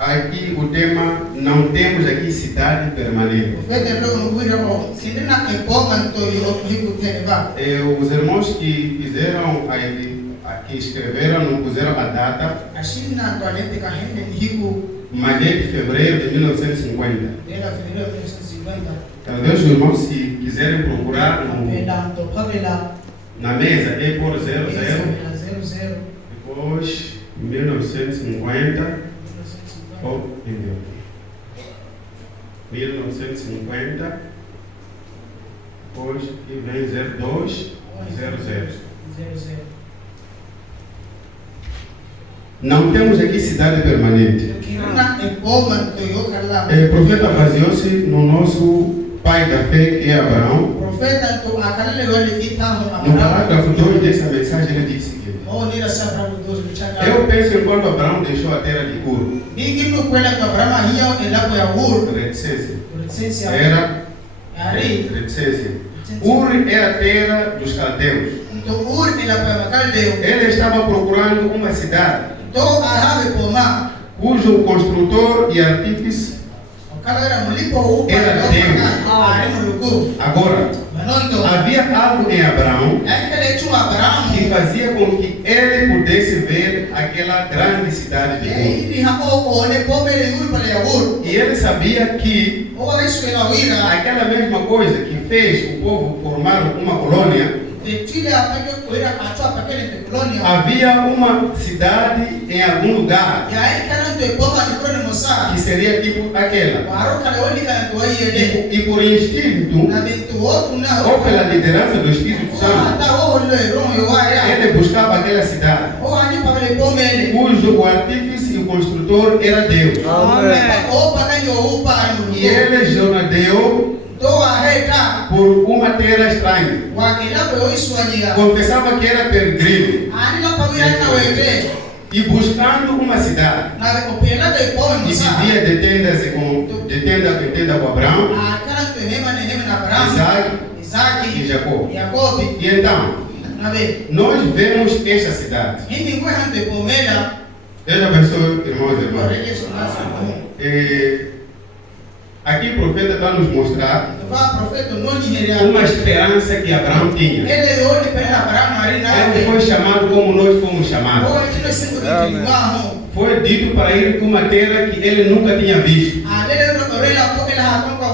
Aqui o tema, não temos aqui cidade permanente. Os irmãos que fizeram, que escreveram, não puseram a data, mas é de fevereiro de 1950. Talvez os irmãos, se quiserem procurar na mesa, é por 00, depois 1950. Oh, entendeu? 1950, depois que vem 0200. Não temos aqui cidade permanente. O profeta baseou-se no nosso pai da fé, que é Abraão. No parágrafo 2 dessa mensagem ele disse que eu penso enquanto Abraão deixou a terra de Ur, era Ur é a terra dos caldeus. Ele estava procurando uma cidade cujo construtor e artífice era Deus. Agora, havia algo em Abraão que fazia com que ele pudesse ver aquela grande cidade de Ur. E ele sabia que aquela mesma coisa que fez o povo formar uma colônia, havia uma cidade em algum lugar que seria tipo aquela. E por instinto, ou pela liderança do Espírito Santo, ele buscava aquela cidade, cujo artífice e o construtor era Deus. E ele jornadeou por uma terra estranha. Confessava que era peregrino. E buscando uma cidade. E vivia de tenda com Abraão, Isaac e Jacó. E então, nós vemos esta cidade. Deus abençoe, irmãos e irmãs. Aqui o profeta vai nos mostrar uma esperança que Abraão tinha. Ele foi chamado como nós fomos chamados. Foi dito para ele para uma terra que ele nunca tinha visto.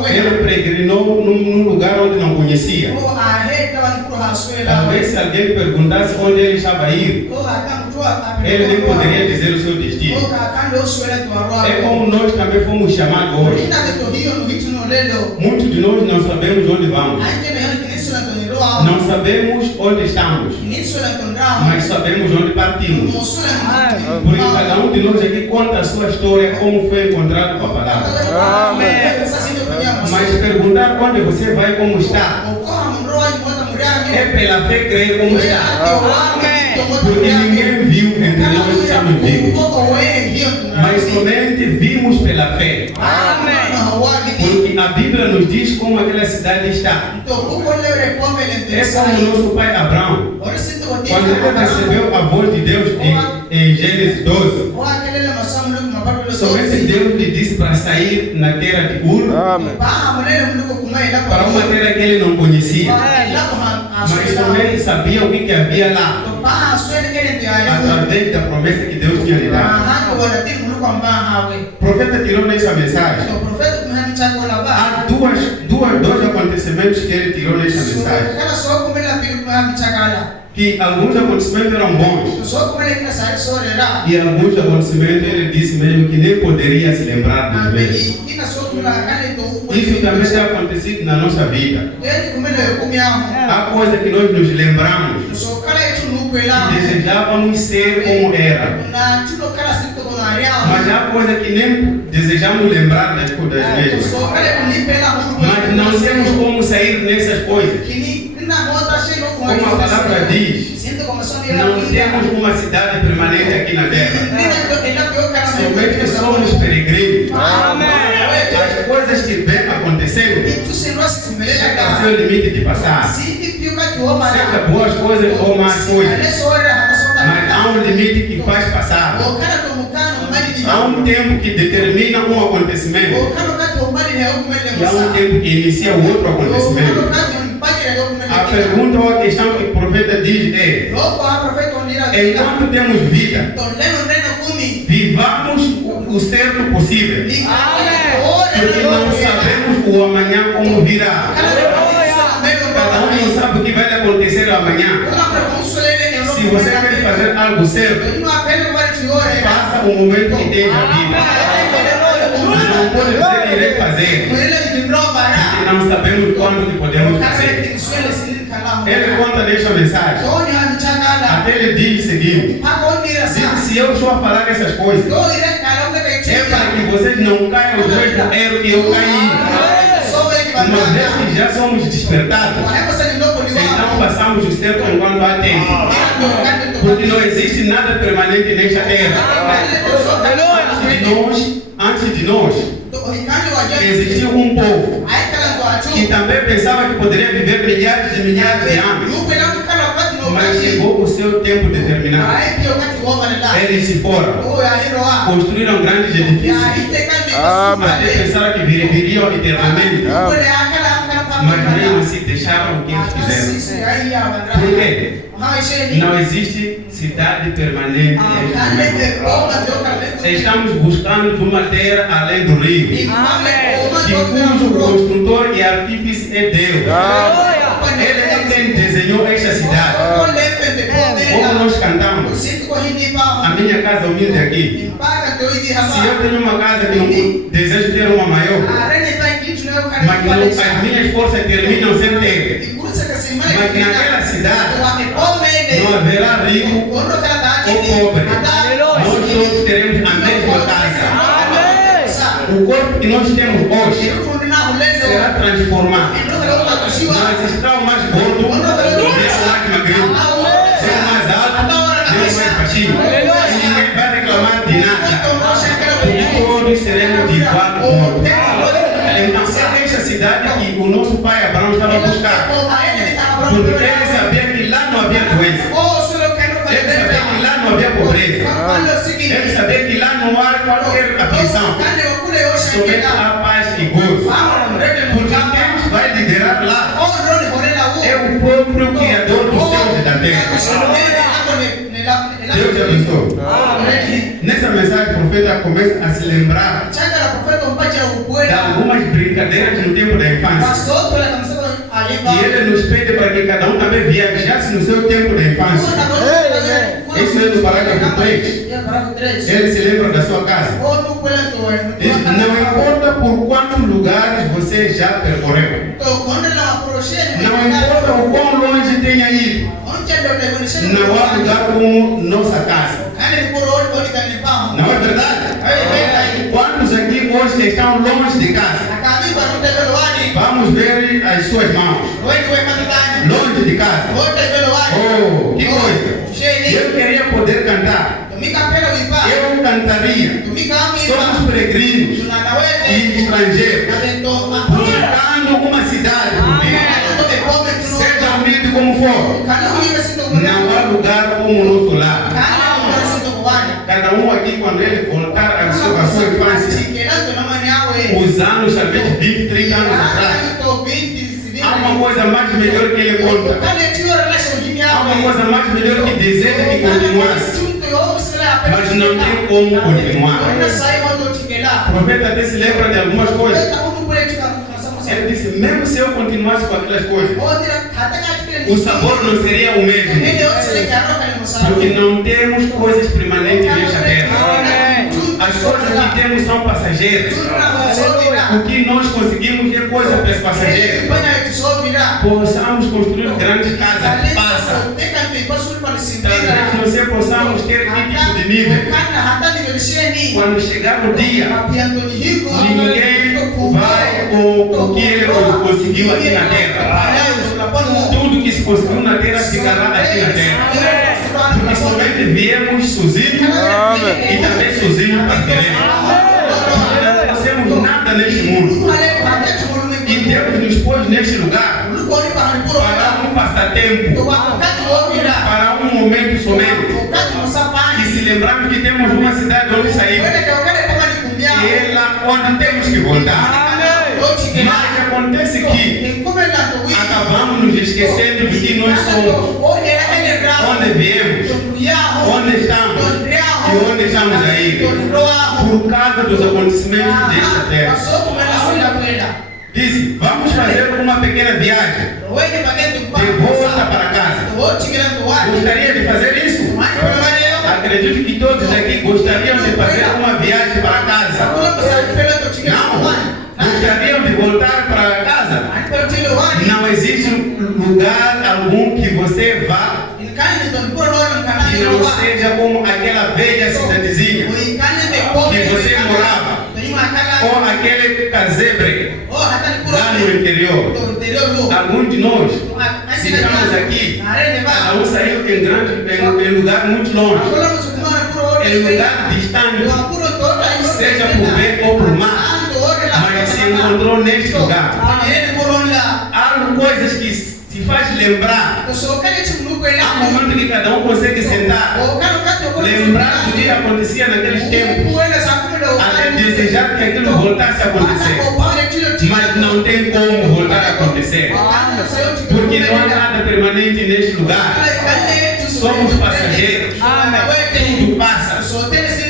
Ele peregrinou num lugar onde não conhecia. Talvez se alguém perguntasse onde ele estava indo, ele nem poderia dizer o seu destino. É como nós também fomos chamados hoje. Muitos de nós não sabemos onde vamos. Não sabemos onde estamos, mas sabemos onde partimos. Porque cada um de nós aqui conta a sua história, como foi encontrado com a palavra. Mas perguntar onde você vai, como está, é pela fé crer como está. Porque ninguém viu entre nós que estamos vivos, mas somente vimos pela fé. Porque a Bíblia nos diz como aquela cidade está. É como nosso pai Abraão, quando ele recebeu a voz de Deus em Gênesis 12, somente Deus lhe disse para sair na terra de Ur, para uma terra que ele não conhecia, mas somente sabia o que havia lá, através da promessa que Deus tinha lhe dado. O profeta tirou nessa mensagem. Há dois acontecimentos que ele tirou nessa mensagem. Que alguns acontecimentos eram bons, e alguns acontecimentos ele disse mesmo que nem poderia se lembrar dos mesmos. Isso também tem acontecido na nossa vida. Há coisas que nós nos lembramos, que desejávamos ser como era, mas há coisas que nem desejamos lembrar das mesmas. Mas não temos como sair nessas coisas. Como a palavra diz, não temos uma cidade permanente aqui na terra. Somente somos peregrinos. As coisas que vêm acontecendo chegam ao seu limite de passar. Seja boas coisas ou más coisas, mas há um limite que faz passar. Há um um tempo que determina um acontecimento. E há um tempo que inicia o outro acontecimento. A pergunta ou a questão que o profeta diz é: enquanto temos vida, vivamos o certo possível. Porque não sabemos o amanhã como virá. Cada um não sabe o que vai acontecer amanhã. Se você quer fazer algo certo, faça o momento que tem na vida. Não pode dizer que irei fazer, porque não sabemos quando que podemos fazer. Ele conta nesta mensagem. Até ele diz o seguinte: se eu estou a falar essas coisas, é para que vocês não caiam no mesmo erro que eu caí. Uma vez que já somos despertados, então passamos o certo enquanto há tempo. Porque não existe nada permanente nesta terra. Antes de nós, existiu um povo que também pensava que poderia viver milhares de anos. Mas chegou o seu tempo determinado. Eles se foram, construíram grandes edifícios, até pensaram que viveriam eternamente. Mas mesmo assim deixaram o que eles fizeram. Por quê? Não existe cidade permanente. Estamos buscando uma terra além do rio, de cujo construtor e artífice é Deus. Ele é quem desenhou esta cidade. Como nós cantamos, a minha casa humilde aqui. Se eu tenho uma casa que não desejo ter uma maior, mas as minhas forças terminam sem ter. Mas naquela cidade não haverá rico ou pobre. Nós todos teremos a mesma casa. O corpo que nós temos hoje será transformado. Nós estaremos mais gordos, será mais magrinho, será mais alto, será mais baixinho. E ninguém vai reclamar de nada. Porque todos seremos de igual modo. Então, é esta cidade que o nosso pai Abraão estava buscando. Porque ele sabia que lá não havia doença. Ele sabia que lá não havia pobreza. Ele sabia que lá não há qualquer aflição. Somente há paz e gozo. Porque quem vai liderar lá é o próprio Criador dos céus e da terra. Deus abençoe. Nessa mensagem, o profeta começa a se lembrar de algumas brincadeiras no tempo da infância. E ele nos pede para que cada um também viajasse no seu tempo da infância. Isso é no parágrafo 3. Ele se lembra da sua casa. Diz: não importa por quantos lugares você já percorreu, não importa o quão longe tenha ido, não há lugar como nossa casa. Não é verdade? Quantos aqui hoje estão longe de casa? Vamos ver as suas mãos. Longe de casa. Oh, que coisa! Eu queria poder cantar. Eu cantaria. Somos peregrinos e estrangeiros, buscando uma cidade. Seja humilde como for, não há lugar como o nosso lar. Cada um aqui, quando ele voltar à sua infância, os anos, talvez 20, 30 anos atrás, há uma coisa mais melhor que ele conta. Há uma coisa mais melhor que deseja que continuasse, mas não tem como continuar. O profeta até se lembra de algumas coisas. Ele disse: mesmo se eu continuasse com aquelas coisas, o sabor não seria o mesmo. Porque não temos coisas permanentes nesta terra. As coisas que temos são passageiras. O que nós conseguimos é coisa passageira. Possamos construir grandes casas, passa. Talvez nós possamos ter tipo de nível. Quando chegar no dia, ninguém vai com o que ele conseguiu aqui na terra. Tudo que se conseguiu na terra ficará aqui na terra. Porque somente viemos sozinhos e também sozinhos partiremos. Não fazemos nada neste mundo. E Deus nos pôs neste lugar para um passatempo, para um momento somente. E se lembrarmos que temos uma cidade onde saímos, ela onde temos que voltar. Mas acontece que acabamos nos esquecendo de que nós somos, onde viemos, onde estamos e onde estamos a ir, por causa dos acontecimentos desta terra. Diz, vamos fazer uma pequena viagem de volta para casa. Gostaria de fazer isso? Acredito que todos aqui gostariam de fazer uma viagem para casa. Não? Gostariam de voltar para casa? Não existe lugar algum que você vá que não seja como aquela velha cidadezinha que você morava, ou aquele casebre lá no interior. Alguns de nós, se estamos aqui, cada um saiu em lugar muito longe, em lugar distante, seja por bem ou por mal, mas se encontrou neste lugar. Há coisas que se faz lembrar. Há um momento que cada um consegue sentar, lembrar do que acontecia naqueles tempos, até desejar que aquilo voltasse a acontecer, mas não tem como voltar a acontecer, porque não há nada permanente neste lugar. Somos passageiros, tudo passa.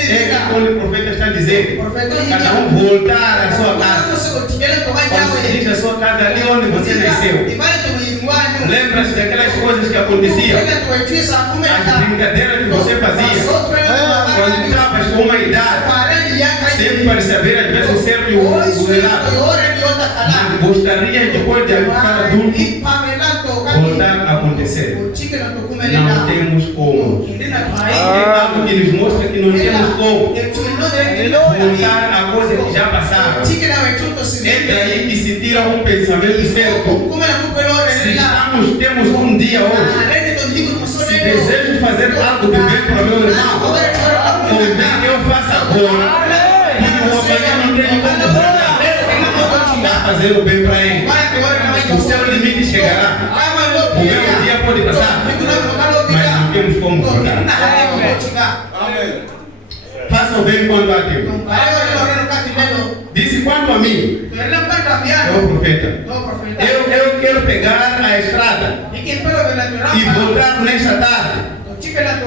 É como o profeta está dizendo, cada um voltar à sua casa. Quando se diz a sua casa, ali onde você nasceu, lembra-se daquelas coisas que aconteciam, as brincadeiras que você fazia, quando estavas com uma idade, sempre para saber às vezes o certo e o errado, mas gostaria depois de ficar adulto voltar a acontecer. Não temos como. É algo que nos mostra que não temos como voltar a coisa que já passaram. É daí que se tira um pensamento certo. Se temos um dia hoje, se desejo fazer algo de bem para o meu irmão, convém que eu faça agora, porque o amanhã não tem como voltar a fazer o bem para ele. O seu limite chegará. O meu dia pode passar, mas não temos como voltar. Faça o bem quando há tempo. Disse quanto a mim, o profeta, eu quero pegar a estrada e voltar nesta tarde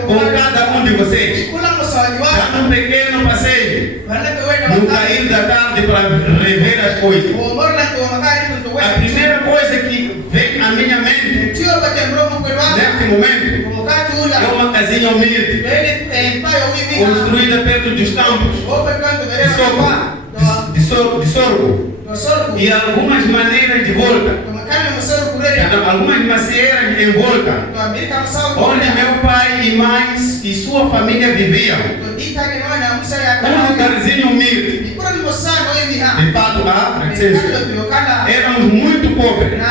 com cada um de vocês, dar um pequeno passeio no cair da tarde para rever as coisas. A primeira coisa que vem à minha mente neste momento é uma casinha humilde, construída perto dos campos de sorgo, e algumas maneiras de volta, algumas macieiras em volta, onde meu pai e mãe e sua família viviam. Um lugarzinho humilde. De fato, éramos muito pobres.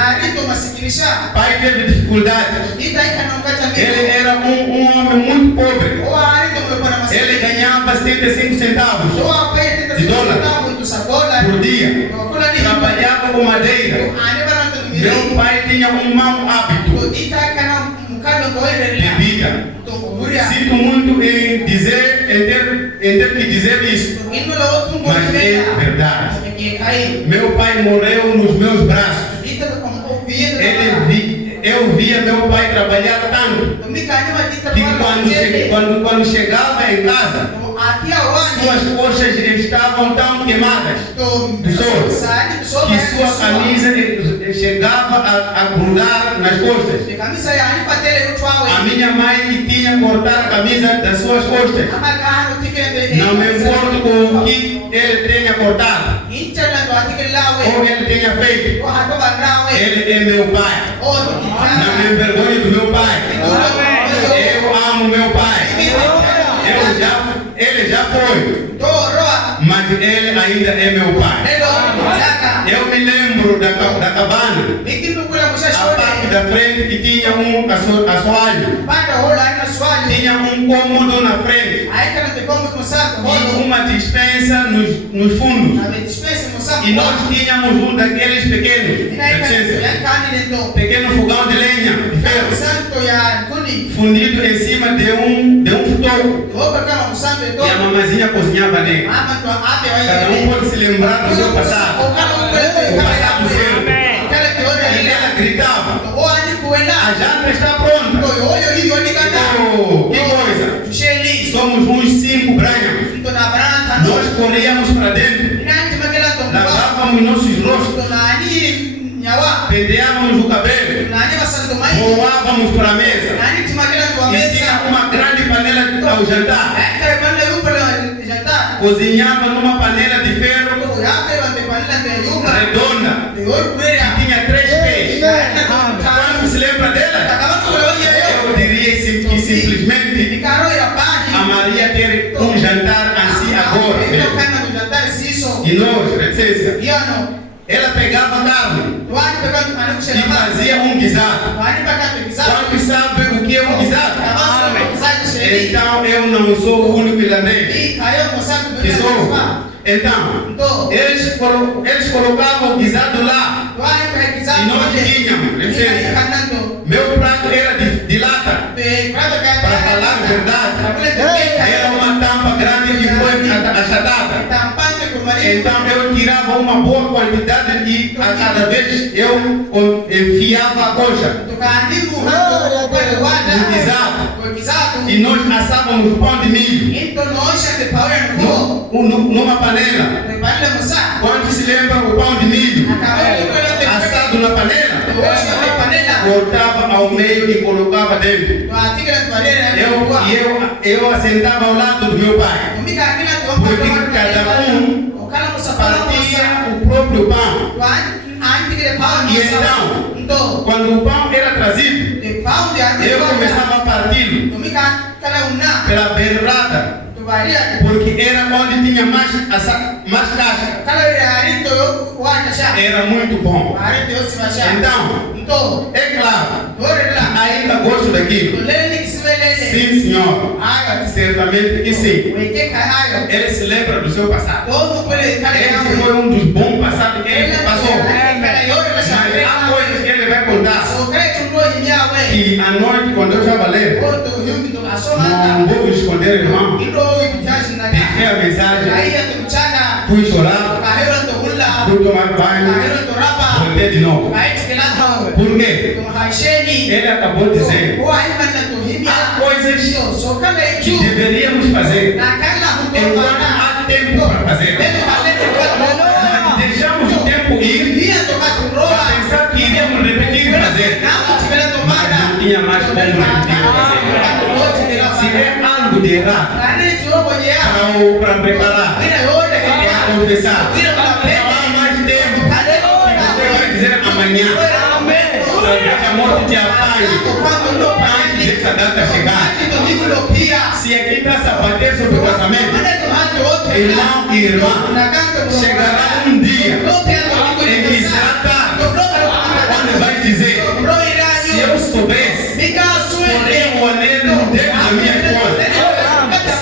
Pai teve dificuldades. Ele era um homem muito pobre. Ele ganhava 75 centavos de dólar por dia. Trabalhava com madeira. Meu pai tinha um mau hábito: bebida. Sinto muito em ter que dizer isso, mas é verdade. Meu pai morreu nos meus braços. Eu via meu pai trabalhar tanto que quando chegava em casa, suas coxas estavam tão queimadas do sol que sua camisa chegava a grudar nas costas. A minha mãe tinha cortado a camisa das suas costas. Não me importo com o que ele tenha cortado ou ele tenha feito. Ele é meu pai. Não me envergonhe do meu pai. Eu amo meu pai. Ele já foi, mas ele ainda é meu pai. Eu me lembro da cabana, a parte da frente que tinha um assoalho, tinha um cômodo na frente e uma dispensa nos fundos. E nós tínhamos um daqueles pequenos fogão de lenha de ferro. fundido em cima de um toco. E a mamazinha cozinhava nele. Cada um pode se lembrar do seu passado. O passado seu. E ela gritava: a janta está pronta. Oh, que coisa! Somos uns 5 branhos. Nós corríamos para dentro. Lavávamos nossos rostos. Penteávamos o cabelo. Voávamos para a mesa. E tinha uma grande panela ao jantar. Cozinhava numa panela de ferro redonda. Tinha 3 peixes. Quando se lembra dela? Eu diria que simplesmente amaria ter um jantar assim agora mesmo. E nós, licença, ela pegava carne e fazia um guisado. Quando sabe o que é um guisado? Então eu não sou o único irlandês. Então, eles colocavam o guisado lá. E nós tínhamos, licença, meu prato era de lata. Para falar a verdade, era uma tampa grande que foi achatada. Então eu tirava uma boa quantidade e a cada vez eu enfiava a coxa no guisado. E nós assávamos pão de milho numa panela. Quando se lembra o pão de milho assado na panela, cortava ao meio e colocava dentro. Eu assentava ao lado do meu pai, porque cada um partia o próprio pão. E então, quando o pão era trazido, eu começava a partir pela beirada, porque era onde tinha mais caixa. Era muito bom. Então, é claro, ainda gosto daquilo. Sim, senhor. Certamente que sim. Ele se lembra do seu passado. Esse foi um dos bons passados que ele passou. Mas há coisas que ele vai contar. E à noite, quando eu estava lendo, não vou esconder, irmão, deixei a mensagem, fui chorar, fui tomar banho, voltei de novo. Por quê? Ele acabou de dizer: há coisas que deveríamos fazer enquanto há tempo para fazer. Deixamos o tempo ir para pensar que iríamos repetir e fazer, mas não tinha mais como repetir e fazer. Se é algo de errado para preparar, para confessar, não há mais tempo. Você vai dizer amanhã. Talvez a morte te apague antes dessa data chegar. Se aqui está sapateiro sobre o casamento, irmão e irmã, chegará um dia em que será tarde, onde vai dizer: se eu soubesse, poria o anel no dedo da minha esposa.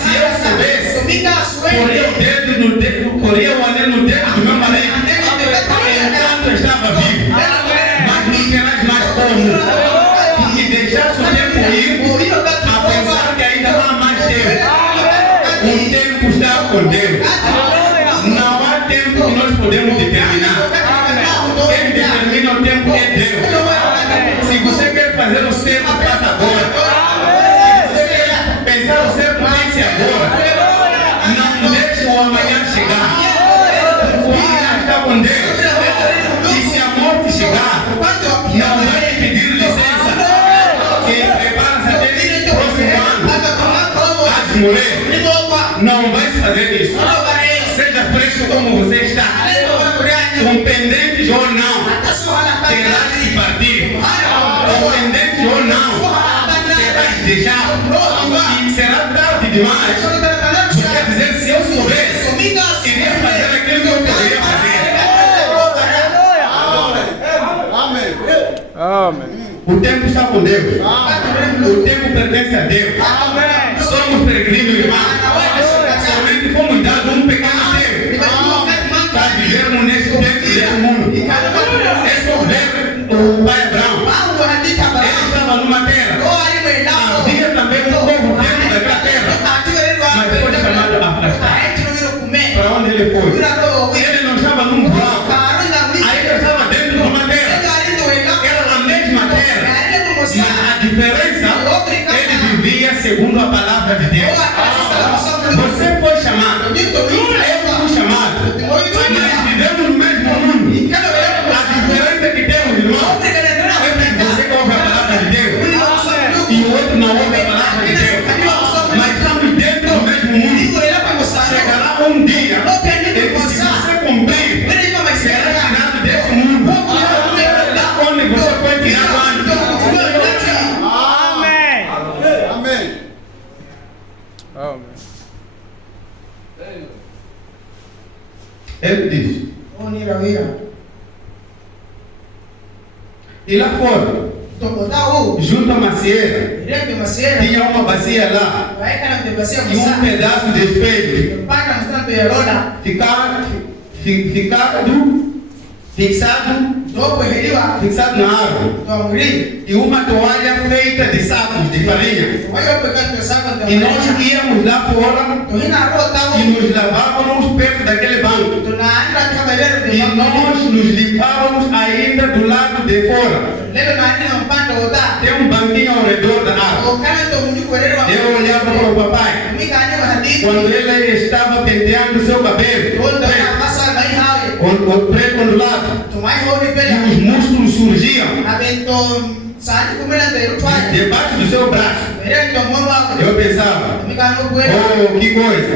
Se eu soubesse, poria o anel no dedo do meu marido, enquanto eu estava vivo. Mas não terás mais como. E deixaste o tempo ir a pensar que ainda há mais tempo. O tempo está com Deus. Não há tempo que nós podemos determinar. Quem determina o tempo é Deus. Se você quer fazer o certo, faça agora. Se você quer pensar o certo, pense agora. Não deixe o amanhã chegar. O amanhã está com Deus. E se a morte chegar, não vai te pedir licença. E prepara-se até o próximo ano. As mulheres, não vai fazer isso. Seja fresco como você está. Com pendentes ou não, terás que partir. Com pendentes ou não, terás que deixar. E será tarde demais. Você dizer: se eu soubesse, iria fazer aquilo que eu poderia fazer. Amém. O tempo está com Deus. O tempo pertence a Deus. Somos peregrinos, irmão. Somente fomos dados um pequeno tempo para vivermos neste tempo deste mundo. Esse é o Pai Abraão. Ele estava numa terra segundo a palavra de Deus. Você foi chamado. Eu fui chamado. Mas vivemos no mesmo mundo. A diferença que temos, irmão, é que você ouve a palavra de Deus e o outro não ouve a palavra de Deus. Mas estamos dentro do mesmo mundo. Chegará um dia que se você cumprir, será tirado desse mundo. Onde você foi tirado antes. Ele diz. E lá fora, junto à macieira, tinha uma bacia lá e um pedaço de espelho fixado na árvore, e uma toalha feita de sacos de farinha. E nós íamos lá fora e nos lavávamos perto daquele banco. E nós nos limpávamos ainda do lado de fora. Tem um banquinho ao redor da árvore. Eu olhava para o papai quando ele estava penteando seu cabelo preto ondulado, e os músculos surgiam debaixo do seu braço. Eu pensava, oh, que coisa,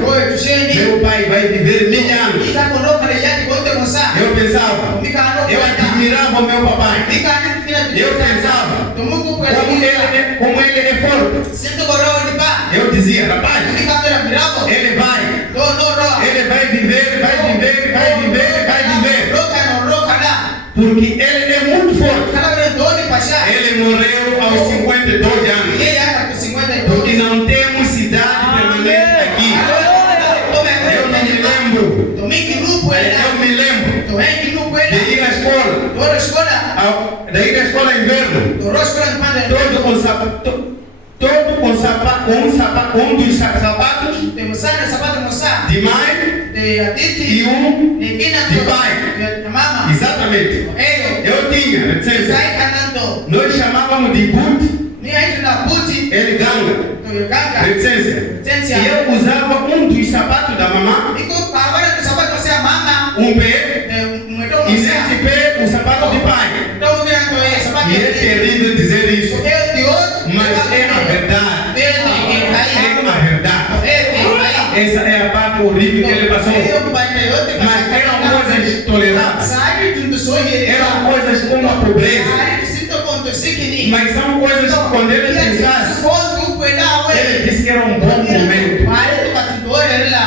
meu pai vai viver 1000 anos. Eu pensava, eu admirava o meu papai. Eu pensava, como ele é forte. Eu dizia, rapaz, ele vai viver. Porque ele é muito forte. Ele morreu aos 52 anos. Porque não temos cidade permanente aqui. Eu não me lembro. Eu me lembro de ir à escola. De ir à escola inverno. Todo com sapato. Um dos sapatos de mãe e um de pai. Exatamente. Eu tinha, licença. Nós chamávamos de boot. Ele ganga. Licença. E eu usava um dos sapatos da mamãe. Um pé. E nesse pé o sapato de pai. E é terrível dizer isso. Mas é a verdade. Essa é a parte horrível que ele passou. Mas eram coisas toleráveis. Eram coisas como a pobreza. Mas são coisas que quando ele pensasse, ele disse que era um bom momento.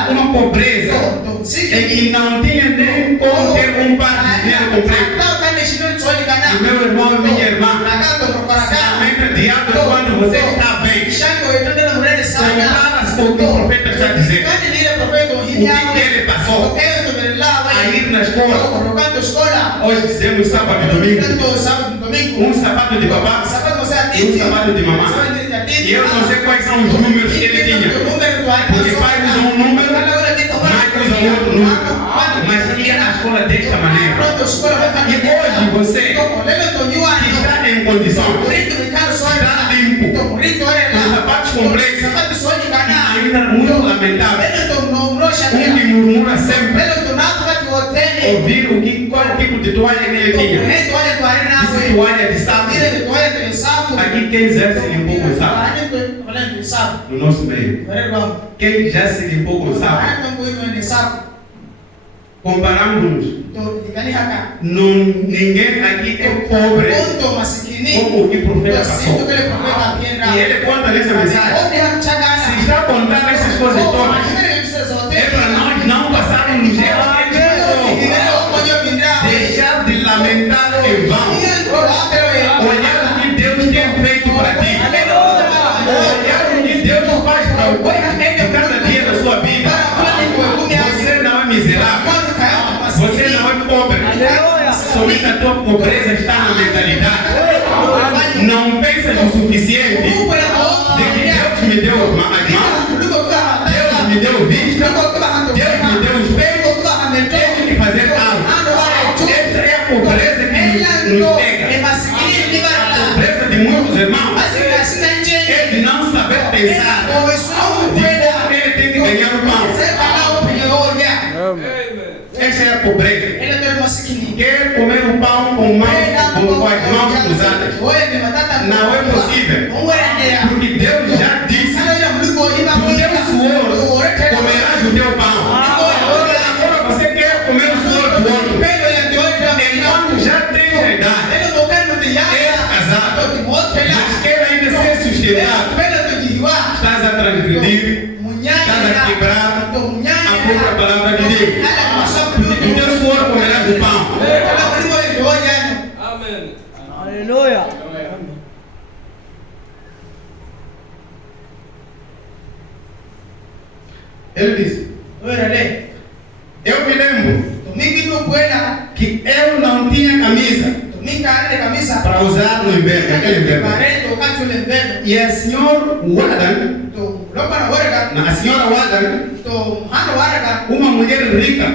Uma pobreza em que não tinha nem como ter um par de dinheiro completo. E meu irmão e minha irmã, realmente diabo quando você está bem. Compara-se com o que o profeta está dizendo. O que ele passou a ir na escola. Hoje dizemos sábado e domingo. Um sapato de babá e um sapato de mamá. E eu não sei quais são os números que ele tinha. Porque pai usa um número, mãe usa outro número. Mas ia na escola desta maneira. E hoje você está em condição, está limpo, com sapatos complexos, ainda muito lamentável. Um que murmura sempre. Ouvir qual tipo de toalha que ele tinha. Disse toalha de sapo. Aqui quem já se limpou com sapo? No nosso meio. Quem já se limpou com sapo? Comparamos. Ninguém aqui é pobre como o que o profeta passou. E ele conta nessa mensagem. Se está contando essas coisas todas, é para nós não passarmos no gelo. Deixar de lamentar em vão. Olhar o que Deus tem feito para ti. Olhar o que Deus faz para cada dia da sua vida. Você não é miserável. Você não é pobre. Somente a tua pobreza está na mentalidade. Não pensas o suficiente de que Deus me deu as mãos, Deus me deu vista, Deus me deu espelho, tenho que fazer algo. Essa é a pobreza que nos pega. A pobreza de muitos irmãos é de não saber pensar. Essa é a pobreza. Quer comer o pão com as mãos cruzadas. Não é possível. Porque Deus já disse: do teu suor comerás o teu pão. Agora você quer comer o suor do outro. Enquanto já tem a idade, é casado, mas quer ainda ser sustentado. Estás a transgredir, estás a quebrar a própria palavra de Deus. Porque do teu suor comerás o pão. Amém. Aleluia. Ele disse: eu me lembro que eu não tinha camisa para usar no inverno, naquele inverno. E a senhora Wadan, uma mulher rica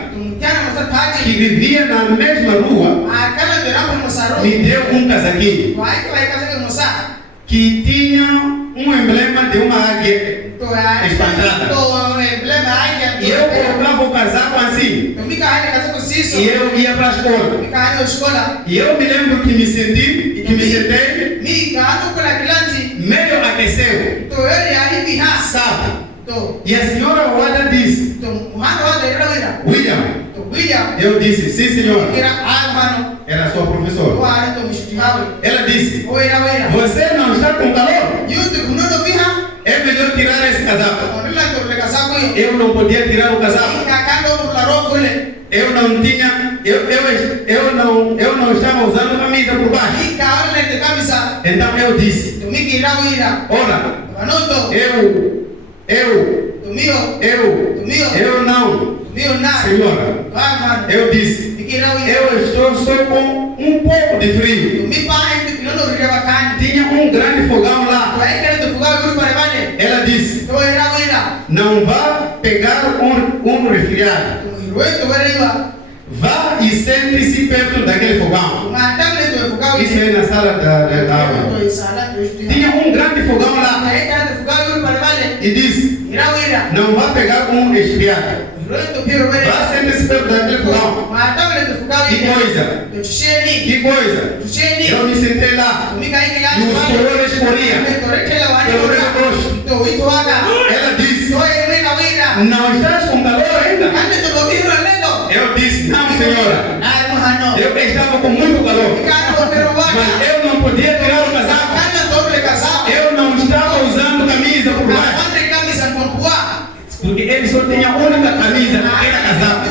que vivia na mesma rua, me deu um casaquinho que tinha um emblema de uma águia espantada. E eu colocava o casaco assim. E eu ia para a escola. E eu me lembro que me sentei, meio aqueceu. Sabe? E a senhora Wada disse: William. Eu disse: sim, senhora. Era sua professora. Ela disse: você não está com calor? É melhor tirar esse casaco. Eu não podia tirar o casaco. Eu não tinha, eu não estava usando camisa por baixo. Então eu disse: ora, eu não, senhora. Eu disse: eu estou só com um pouco de frio. Tinha um grande fogão lá. Ela disse: não vá pegar um resfriado. Vá e sente-se perto daquele fogão. Isso é na sala da aula. Tinha um grande fogão lá. E disse: não vá pegar um resfriado. Vá sente-se perto daquele fogão. Que coisa. Eu me sentei lá. E o suor escorria pelo meu rosto. Ela disse: não estás com calor ainda? Eu disse: não, senhora. Eu estava com muito calor, mas eu não podia tirar o casaco. Eu não estava usando camisa por baixo, porque ele só tinha a única camisa, era casaco.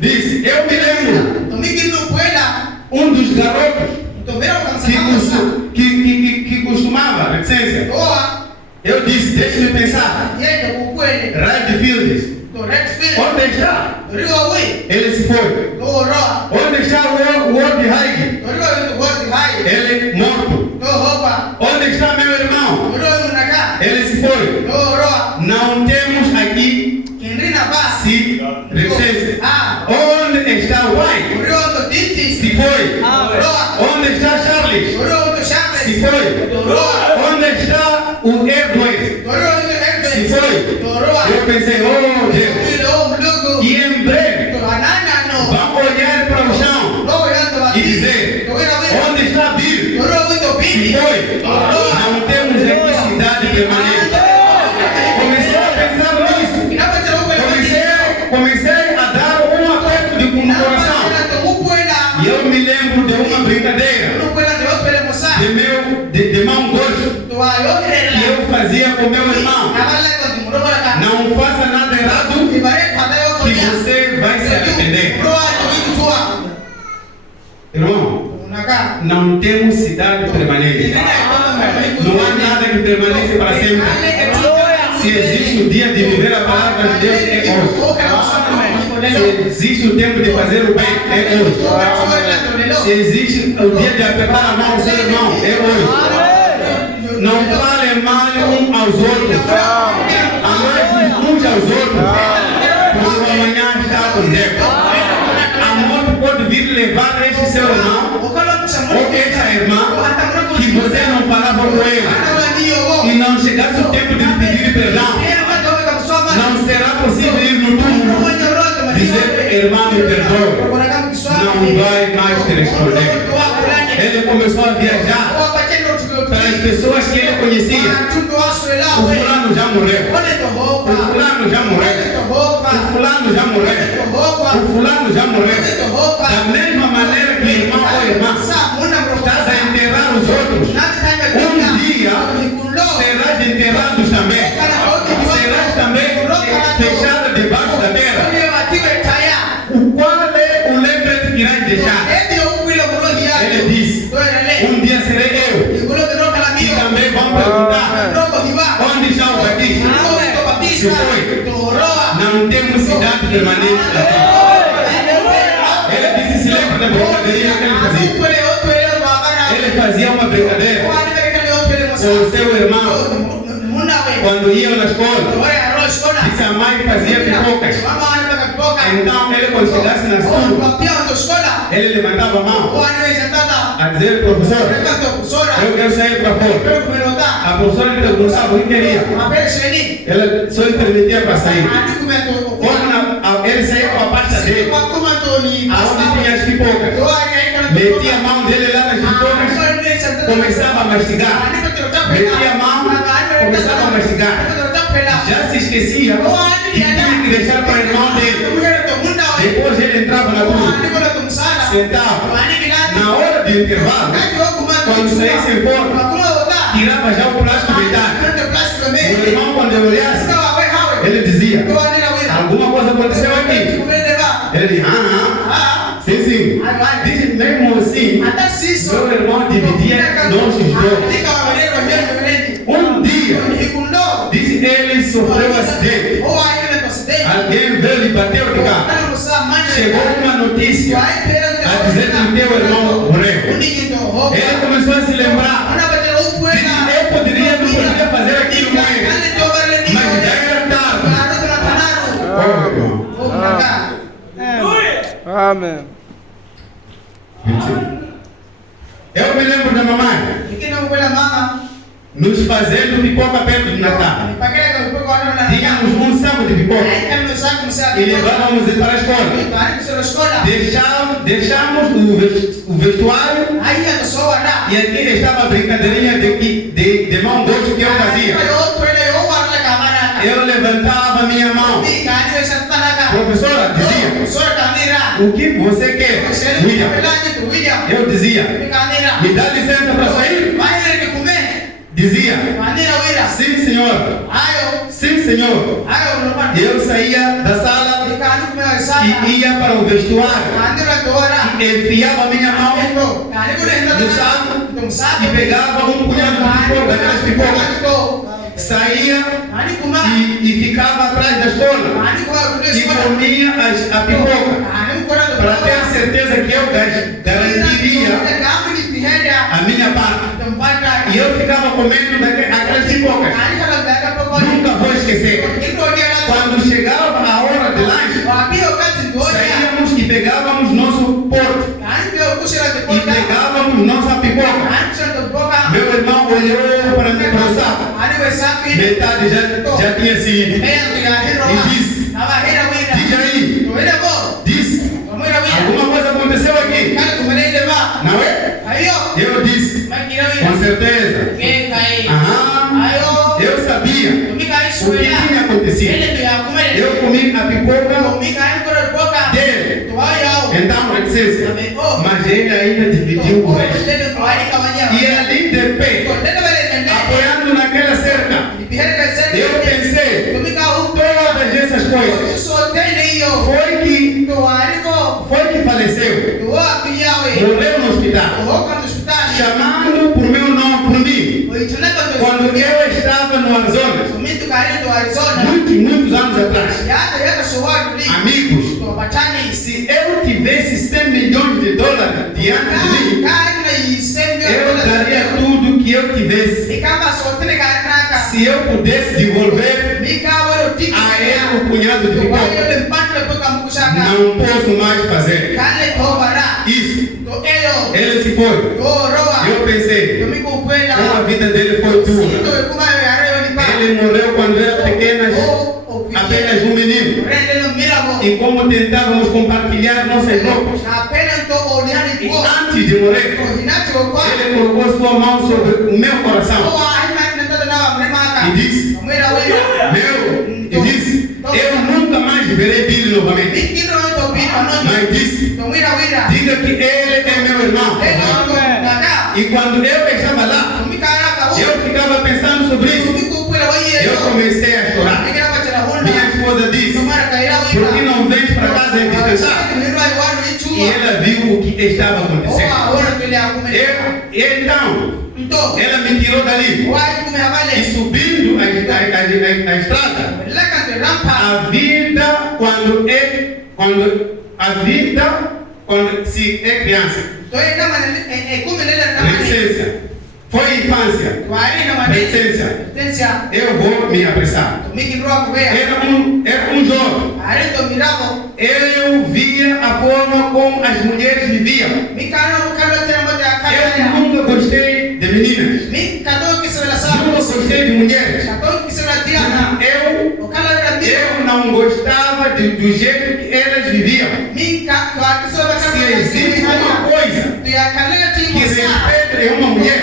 Disse: eu me lembro, um dos garotos que costumava licença. Eu disse: deixe-me pensar. Redfield, onde está? Ele se foi. Onde está o Ward Haig? Ele morto. Onde está meu irmão? Ele se foi. Não temos aqui se licença. Onde está o White? Se foi. Onde está Charles? Se foi. Onde está o Edward? Se foi. Eu pensei: oh Deus. E em breve vamos olhar para o chão e dizer: onde está Bill? Se foi. Não temos aqui cidade permanente. Comecei a pensar nisso. Comecei a dar um aperto de coração. E eu me lembro de uma brincadeira de mão gosto que eu fazia com meu irmão. Não faça nada errado que você vai se arrepender. Irmão, não temos cidade permanente. Não há nada que permanece para sempre. Se existe o dia de viver a palavra de Deus, é hoje. Se existe o tempo de fazer o bem, é hoje. Se existe o dia de apertar a mão do seu irmão, é hoje. Não falem mal uns aos outros. Amai uns aos outros, porque o amanhã está com Deus. A morte pode vir levar este seu irmão ou esta irmã que você não falava com ele e não chegasse o tempo de pedir perdão. Não será possível ir no túmulo dizer: irmã, me perdoe, não vai mais te responder. Ele começou a viajar para as pessoas que ele conhecia. O fulano já morreu. O fulano já morreu. O fulano já morreu. O fulano já morreu. Da mesma maneira que irmão ou irmã estás a enterrar os outros, um dia serás enterrados também. Serás também deixado debaixo da terra. Qual é o lembrete que irás deixar? Ele disse, um dia serei eu. E também vão perguntar, onde está o Batista? Se foi, não temos cidade permanente aqui. Ele disse, se lembra da brincadeirinha que ele fazia? Ele fazia uma brincadeira com o seu irmão. Quando iam na escola, disse a mãe fazia pipocas. Então ele, quando chegasse na escola, ele levantava a mão a dizer, professor, eu quero sair para fora. A professora lhe perguntava o que queria. Ela só lhe permitia para sair. Quando ele saía com a pasta dele, aonde tinha as pipocas, metia a mão dele lá nas pipocas, começava a mastigar. Metia a mão, começava a mastigar. Já se esquecia que tinha que deixar para o irmão dele. Depois ele entrava na turma, sentava. Na hora de intervalo, quando saísse embora, tirava já o plástico metade. O irmão, quando eu olhasse, ele dizia, alguma coisa aconteceu aqui. Ele dizia, sim. Diz mesmo assim, meu irmão dividia nossos dois. Um dia, diz ele sofreu um acidente. Alguém veio e bateu de carro. Chegou uma notícia a dizer que o teu irmão morreu. Ele começou a se lembrar. Eu não poderia fazer aquilo com ele, mas já era tarde. Amém. Eu me lembro da mamãe nos fazendo pipoca perto de Natal. Tínhamos um saco de pipoca e levávamos para a escola. Deixamos o vestuário e aqui estava a brincadeirinha de mão doce que eu fazia. Eu levantava minha mão. Professora dizia, o que você quer? William. Eu dizia, me dá licença para sair? Dizia, sim senhor. Sim senhor. Eu saía da sala e ia para o vestuário e enfiava minha mão no saco e pegava um punhado de pipoca, saía e ficava atrás da escola e comia a pipoca para ter certeza que eu garantiria a minha parte. E eu ficava comendo aquelas pipocas. Nunca vou esquecer. Quando chegava a hora de lanche, saíamos e pegávamos nosso porto e pegávamos nossa pipoca. Meu irmão olhou para mim para o saco. Metade já tinha sido. E disse, disse, alguma coisa aconteceu aqui. Não é? Eu disse, com certeza. Eu sabia o que tinha acontecido. Eu comi a pipoca dele. Então ele disse, mas ele ainda dividiu o resto. E ali de pé, apoiando naquela cerca, eu pensei, todas essas coisas foi que faleceu, morreu no hospital, chamando por meu nome, por mim, quando eu estava no Arizona, muitos anos atrás. Amigos, se eu tivesse 100 milhões de dólares diante de mim, eu daria tudo que eu tivesse. Se eu pudesse devolver a ele o punhado de pipoca, não posso mais fazer isso. Ele se foi. Eu pensei, a vida dele foi dura. Ele morreu quando era pequeno, apenas um menino. e como tentávamos compartilhar nossas roupas. E antes de morrer, ele colocou sua mão sobre o meu coração e disse, eu nunca mais verei Billy novamente. Mas disse, diga que ele é meu irmão. E quando eu estava lá, eu ficava pensando sobre isso. Eu comecei a chorar. Minha esposa disse, por que não vens para casa e descansar? E ela viu o que estava acontecendo. Então, ela me tirou dali. E subindo a estrada, a vida quando se é criança, adolescência, foi infância, adolescência, eu vou me apressar. Era um jovem. Eu via a forma como as mulheres viviam. Eu nunca gostei de meninas. Nunca gostei de mulheres. Eu não gostava do jeito que elas viviam. Se existe uma coisa que respeita uma mulher,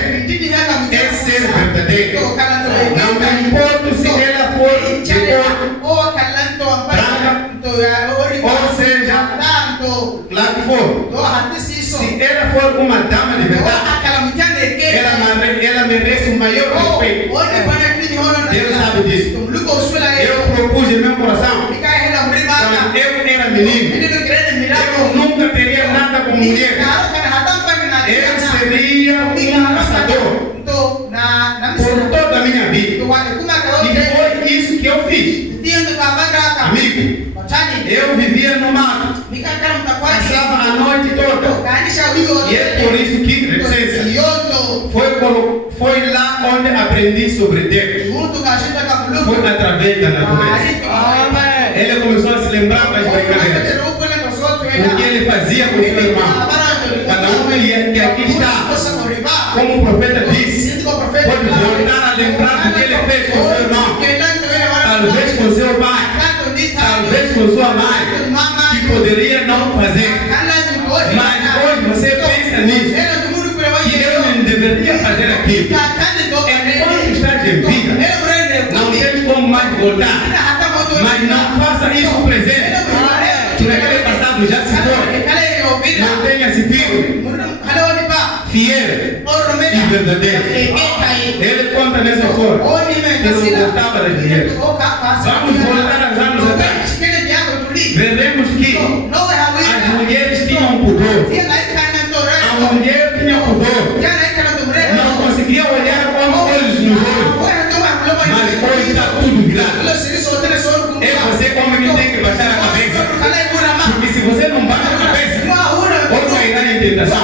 é ser verdadeira. Não me importa se ela for de cor branca, ou seja, lá que for. Se ela for uma dama de verdade, ela merece o maior respeito. Deus sabe disso. Eu propus em meu coração, quando eu era menino, eu nunca teria nada com mulher. Eu seria um caçador por toda a minha vida. E foi isso que eu fiz. Amigo, eu vivia no mato, passava a noite toda. E é por isso que, licença, foi lá onde aprendi sobre Deus. Foi através da natureza. Ele começou a se lembrar das brincadeiras. O que ele fazia com seu irmão. Cada um que aqui está, como o profeta disse, pode voltar a lembrar do que ele fez com seu irmão. Talvez com seu pai, talvez com sua mãe, que poderia não fazer. Mas hoje você pensa nisso, que eu não deveria fazer aquilo. Enquanto estás em vida, não tens como mais voltar. Mas não faça isso presente. Que naquele passado já se foi. Mantenha-se firme, fiel e verdadeiro. Ele conta nessa forma que não gostava das mulheres. Vamos voltar aos anos atrás. Veremos que as mulheres tinham pudor. A mulher tinha pudor. Não conseguia olhar com olhos nos olhos. Mas hoje está tudo virado. É você homem que tem que baixar a cabeça. Porque se você não baixa a cabeça, ou vai entrar em tentação.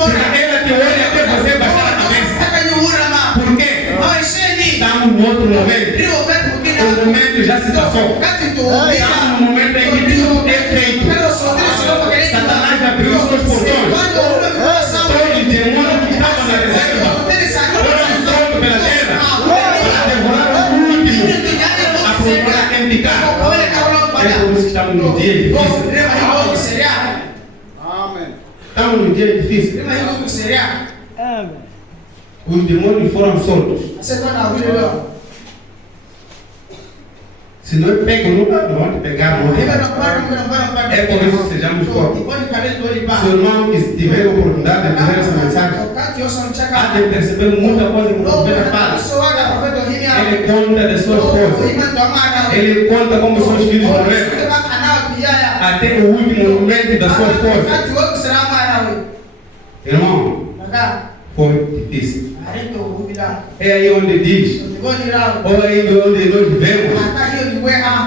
Porque ela que olha até você baixar a cabeça. Por quê? Estamos em outro momento. O momento já se passou. Estamos no momento em que tudo é feito. Satanás abriu os seus portões. Todo o demônio que estava na reserva foi solto pela terra para devorar o último, a procurar quem ficar. É por isso que estamos num dia difícil. Estamos num dia difícil. Os demônios foram soltos. Se não pegam, não vão pegar. É por isso que sejamos fortes. Se o irmão que tiver a oportunidade de dizer essa mensagem, há de perceber muita coisa que o profeta fala. Ele conta da sua esposa. Ele conta como seus filhos morreram. Até o último momento da sua esposa. Irmão, foi difícil. É aí onde diz, ou aí onde nós vemos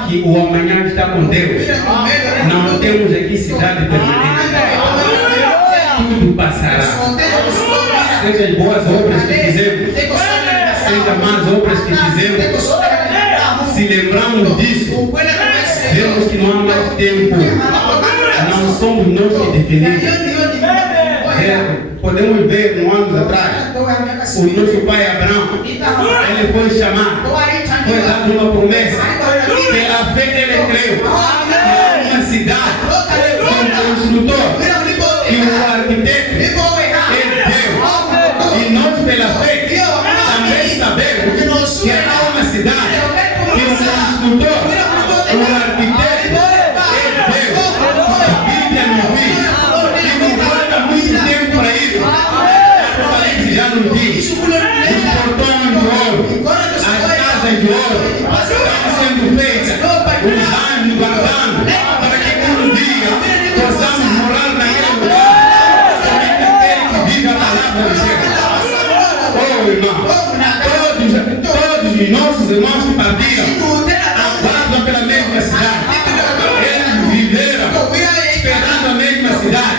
que o amanhã está com Deus. Não temos aqui cidade permanente. Tudo passará. Seja as boas obras que fizemos, seja más obras que fizemos, se lembramos disso, vemos que não há mais tempo. Não somos nós que definimos. Podemos ver no anos atrás, o nosso pai Abraão, ele foi chamado, foi dado uma promessa, pela fé ele creu, uma cidade, um construtor e um arquiteto é Deus. E nós, pela fé, também sabemos que há uma cidade que um construtor, um arquiteto é Deus. A Bíblia não diz, e não falta muito tempo para isso. Apocalipse já nos diz, os portões de ouro, as casas de ouro, estão sendo feitas, os anjos guardando, para que um dia possamos morar naquele lugar. Somente aquele que vive a palavra de Deus. Oh, irmão, todos os nossos irmãos que partiram aguardam pela mesma cidade. Eles viveram esperando a mesma cidade.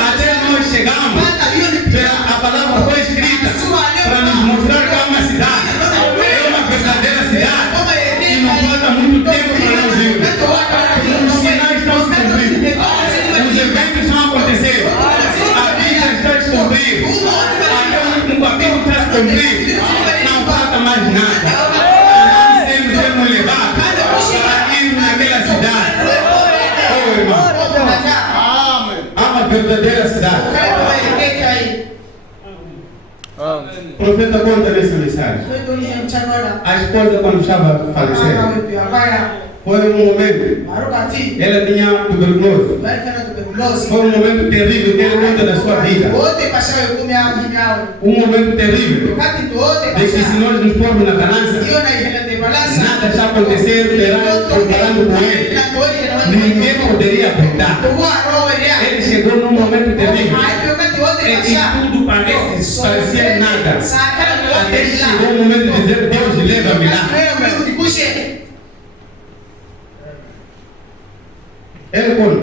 Até nós chegamos, a palavra foi escrita para nos mostrar que há uma cidade. É uma verdadeira cidade. E não falta muito tempo para nós irmos. Os sinais estão se cumprindo. Os eventos estão acontecendo. A Bíblia está a descobrir. Até o último capítulo está a se cumprir. Não falta mais nada. Nós sermos levados para irmos naquela cidade. Oh, irmão. Há uma verdadeira cidade. O profeta conta nessa mensagem. A esposa, quando estava a falecer, foi um momento. Ela tinha tuberculose. Foi um momento terrível que ele conta da sua vida. Um momento terrível. De que se nós nos formos na ganância, nada está acontecendo, comparando com ele. Ninguém poderia aguentar. Ele chegou num momento terrível. E tudo parecia nada. Até que chegou o momento de dizer: Deus, leva-me lá. Ele conta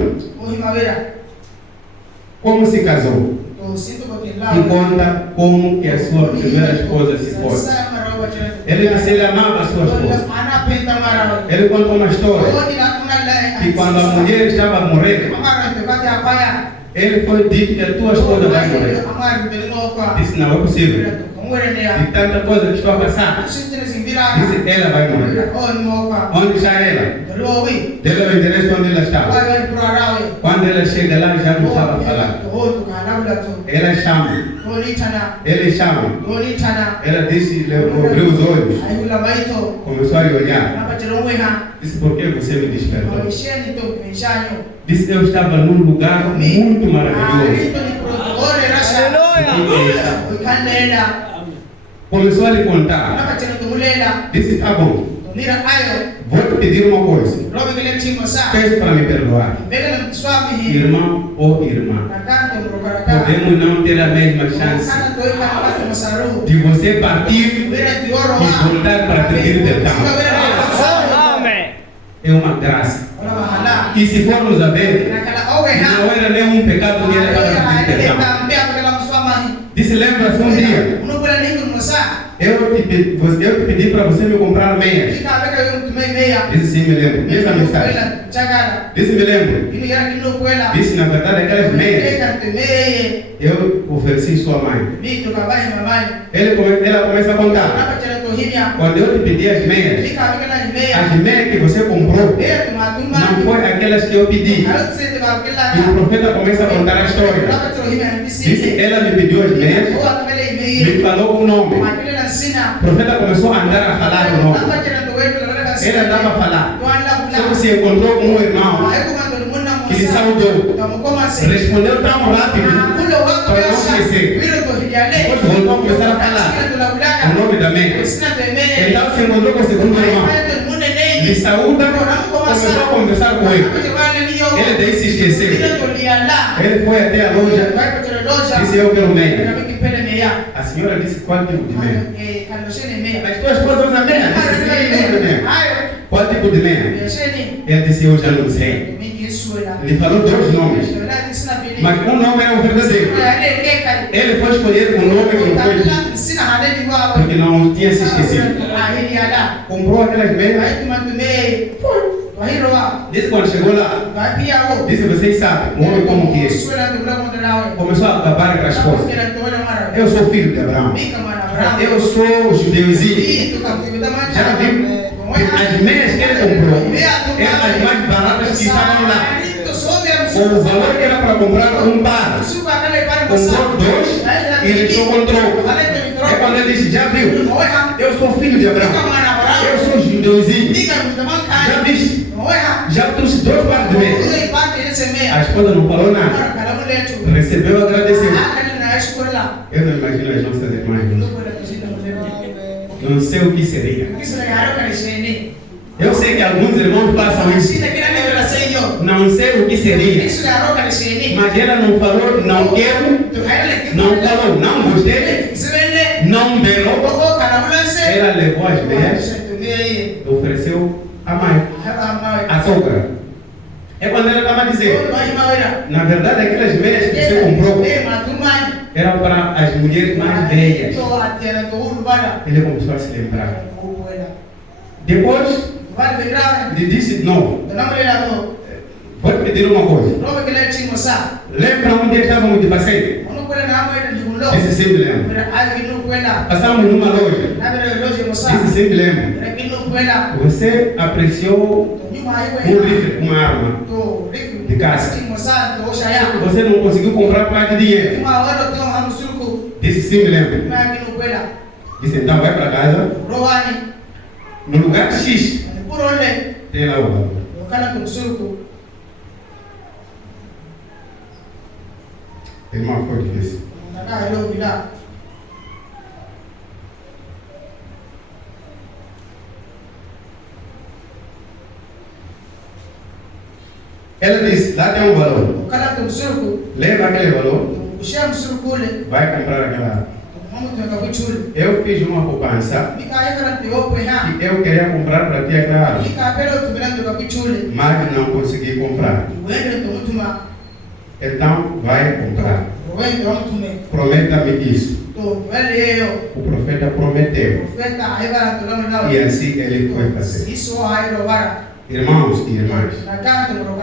como se casou e conta como que a sua primeira esposa se foi. Ele disse que ele amava a sua esposa. Ele conta uma história que quando a mulher estava a morrer, ele foi dito que a tua esposa vai morrer. Disse: não é possível. De tanta coisa que estou a passar. Disse: ela vai morrer. Onde está ela? Deu o endereço onde ela estava. Quando ela chega lá, já não estava a falar. Ela chama. Ele chama. Ela disse, abriu os olhos. Começou a olhar. Disse: por que você me despertou? Disse: eu estava num lugar muito maravilhoso. Começou a lhe contar. Disse: tá bom, vou te pedir uma coisa. Peço para me perdoar. Irmão ou irmã, podemos não ter a mesma chance de você partir e voltar para pedir perdão. É uma graça. E se formos a ver, não era nenhum pecado que ele estava pedindo perdão. Disse: lembra-se um dia, eu te pedi para você me comprar meias. Disse: sim, me lembro. Mesma mensagem. Disse: me lembro. Disse: na verdade, aquelas meias eu ofereci sua mãe. Ela começa a contar. Quando eu te pedi as meias que você comprou não foi aquelas que eu pedi. E o profeta começa a contar a história. Disse: ela me pediu as meias, me falou o nome. O profeta começou a andar a falar o nome. Ela andava a falar. Só que se encontrou com um irmão que lhe saudou. Respondeu tão rápido para não esquecer. Depois voltou a começar a falar o nome da meia. Então se encontrou com o segundo irmão. Lhe saúda, começou a conversar com ele. Ele daí se esqueceu. Ele foi até a loja. Disse: eu quero meia. A senhora disse: qual tipo de meia? As tuas esposas usam meia? Qual tipo de meia? Ele disse: eu já não sei. Ele falou dois nomes, mas um nome era o verdadeiro. Ele foi escolher um nome que não foi dito, porque não tinha se esquecido. Comprou aquelas meias. Disse: quando chegou lá, disse: vocês sabem o homem como que é. Começou a acabar com as coisas. Eu sou filho de Abraão. Eu sou judeuzinho. Já viu? As meias que ele comprou eram as mais baratas que estavam lá. O valor que era para comprar um par, comprou 2 e ele só comprou. É quando ele disse, já viu? Eu sou filho de Abraão. Eu sou judeuzinho. Já viste? Já trouxe 2 pares de meias. A esposa não falou nada. Recebeu e agradeceu. Eu não imagino as nossas irmãs. Não sei o que seria. Eu sei que alguns irmãos passam isso. Não sei o que seria. Mas ela não falou, não quero, não falou, não gostei, não berou. Ela levou as meias e ofereceu a mãe, a sogra. É quando ela estava dizendo, na verdade aquelas meias que você comprou eram para as mulheres mais velhas. Ele começou a se lembrar. Depois, ele disse, não, vou te pedir uma coisa. Lembra onde estávamos de passeio? Esse sempre lembra. Passamos numa loja. Esse sempre lembra. Você apreciou um rifle, uma arma de caça. Você não conseguiu comprar parte de dinheiro. Disse sim, me lembra. Disse então vai para casa. No lugar X. Tem lá o valor. Irmão, foi difícil. Ela disse, lá tem um valor. Leva aquele valor. Vai comprar aquela. Eu fiz uma poupança. E eu queria comprar para ti aquela arma. Mas não consegui comprar. Então vai comprar. Prometa-me isso. O profeta prometeu. E assim ele foi fazer. Irmãos e irmãs,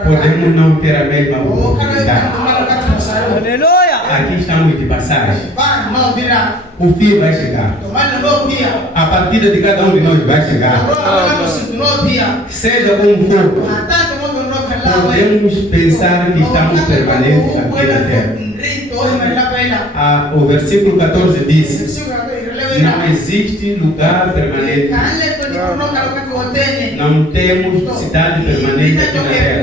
podemos não ter a mesma oportunidade. Aleluia! Aqui estamos de passagem. O fim vai chegar. A partida de cada um de nós vai chegar. Seja como for, podemos pensar que estamos permanentes aqui na terra. O versículo 14 diz: não existe lugar permanente. Não temos cidade permanente aqui na terra.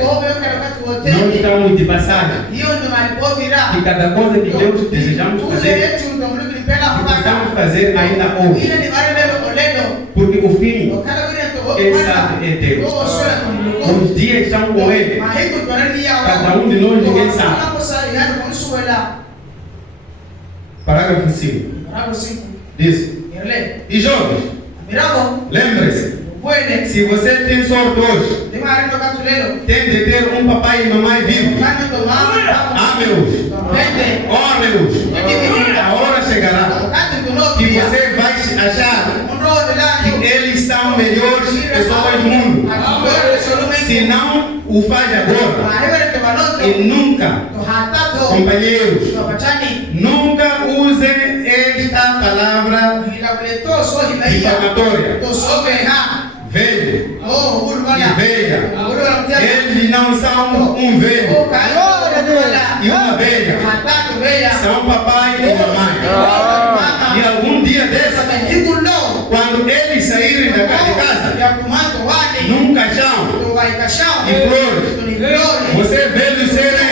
Nós estamos de passagem. E cada coisa que Deus desejamos fazer, precisamos fazer ainda hoje. Porque o fim, Ele sabe, é Deus. Os dias estão com Ele. Cada um de nós, ninguém sabe. Parágrafo 5. Diz: e jovens, lembre-se, se você tem sorte hoje, tem de ter um papai e mamãe vivos. Ame-os, honre-os. A hora chegará que você vai achar que eles são melhores pessoas do mundo. Se não o faz agora, e nunca, companheiros, nunca usem esta palavra difamatória. Velho e velha, eles não são um velho e uma velha, são papai e mamãe. E algum dia desse, quando eles saírem da casa, num caixão de flores, você vê eles serem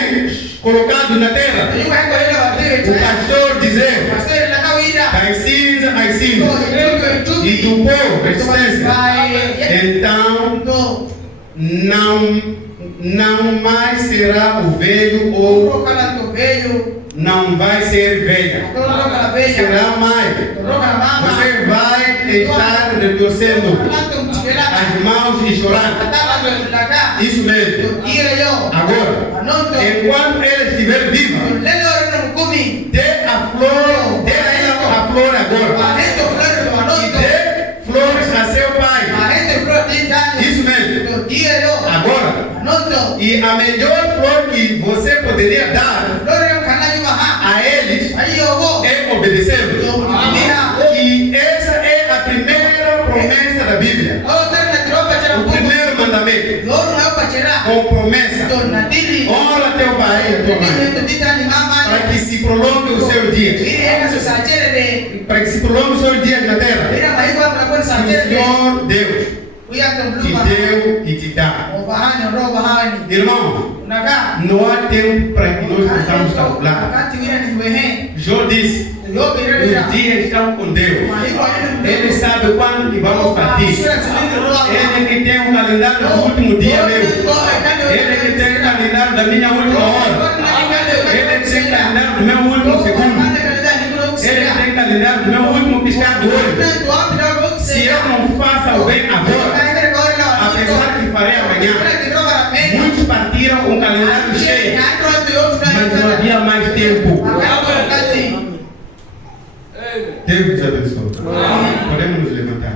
colocados na terra, o pastor dizer: as cinzas, e do pó, resistência. Então, não mais será o velho, ou não vai ser velha, será mais. Você vai estar retorcendo as mãos e chorando. Isso mesmo. Agora, enquanto ela estiver viva, dê a ela a flor agora. E dê flores a seu pai. Isso mesmo. Agora. E a melhor flor que você poderia dar a eles é obedecê-los. E essa é a primeira promessa da Bíblia. O primeiro mandamento, com promessa, honra teu pai e tua mãe, para que se prolongue o seu dia. Para que se prolongue o seu dia na terra. O Senhor Deus te deu e te dá. Irmão, não há tempo para que nós possamos calcular. Jó disse: os dias estão com Deus. Ele sabe quando que vamos partir. Ele que tem um calendário do último dia meu. Ele que tem o calendário da minha última hora. Ele que tem o calendário do meu último segundo. Ele que tem o calendário do meu último piscar de olho. Se eu não faço o bem agora, apesar que farei amanhã, muitos partiram com o calendário cheio, mas não havia mais tempo. Deus nos abençoe. Podemos nos levantar.